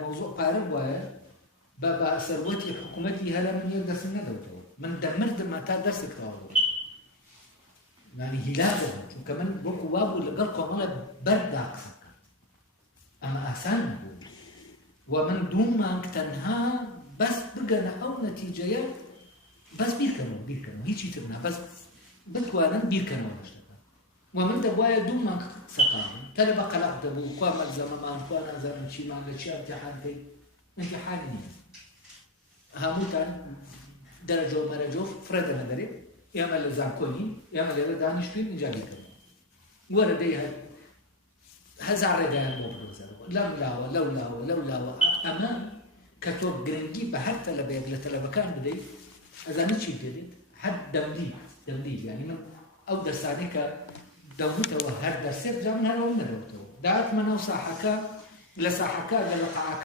موضوع قارب ويا بابا ثروتي حكومتي هلا من يدرس الندوة من دمرت ما تدرس كتابه يعني هلاده وكمان بوكو بابو اللي قالكم أنا برد أقصى أما أحسن ومن دون ما تنها بس بقنا أو نتيجة بس بيركنوا هيك يتبنا بس بتوانا بيركنوا ومن دبوايا دون ما سقاهم ترى بقى لا دبو قام الزمان وانا زمان شي ما نشي امتحان هاموتان درجة ومرجو فرد ندري يعمل زعكوني يعمل دانش فين إيجابي كمان ورديها هزار ده الموضوع لولا أما كتب جرينجي بحتى لبكان بدي إذا نشي جديد حد دملي يعني من أو درساني كدوته وهذا درسات جامعها لو ندوته دعت من أوصاحك لصاحك للقاعك